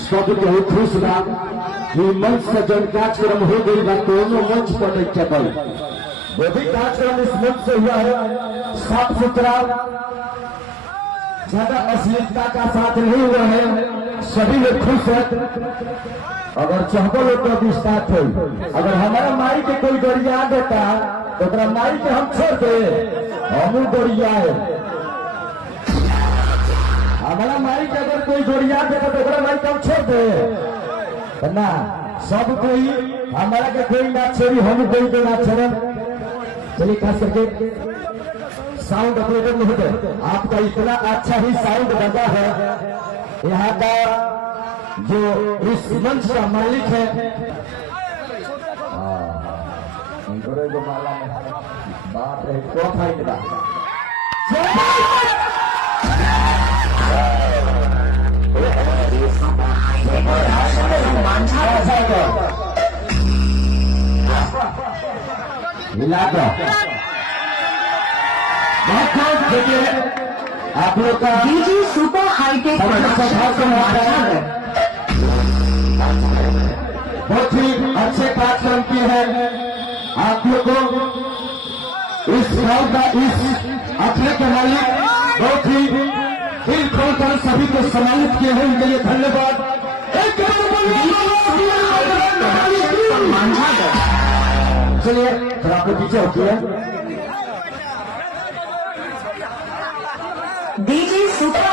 सब केहू खुश बा कि मंच से जन कार्यक्रम हो गई बा दोनों मंच पर नहीं चल वो भी कार्यक्रम इस मंच से हुआ है साफ सुथरा, ज्यादा अश्लीलता का साथ नहीं हुआ है, सभी लोग खुश है। अगर चाहबो लोग तो विस्तार थे, अगर हमारा माई के कोई गरिया देता तो माई के हम छोड़ दे, हम गरिया है। हमारा माई के अगर कोई गरिया देता तो माई के हम छोड़ दे ना, सब कोई हमारा के कोई ना छोड़ी, हम कोई को ना छोड़। चलिए खास करके साउंड ऑपरेटर महोदय, आपका इतना अच्छा ही साउंड बजा है, यहाँ का जो इस मंच का मालिक है माला में बात है तो फाइट मिला देखिए आप लोग का डीजी सुपर हाईटेक बहुत ही अच्छे कार्यक्रम किए हैं। आप लोग को इस गांव का इस अखड़े के मालिक बहुत ही दिल खोलकर सभी को सम्मानित किए हैं, उनके लिए धन्यवाद। चलिए थोड़ा आपको पीछे होती डीजी सुपर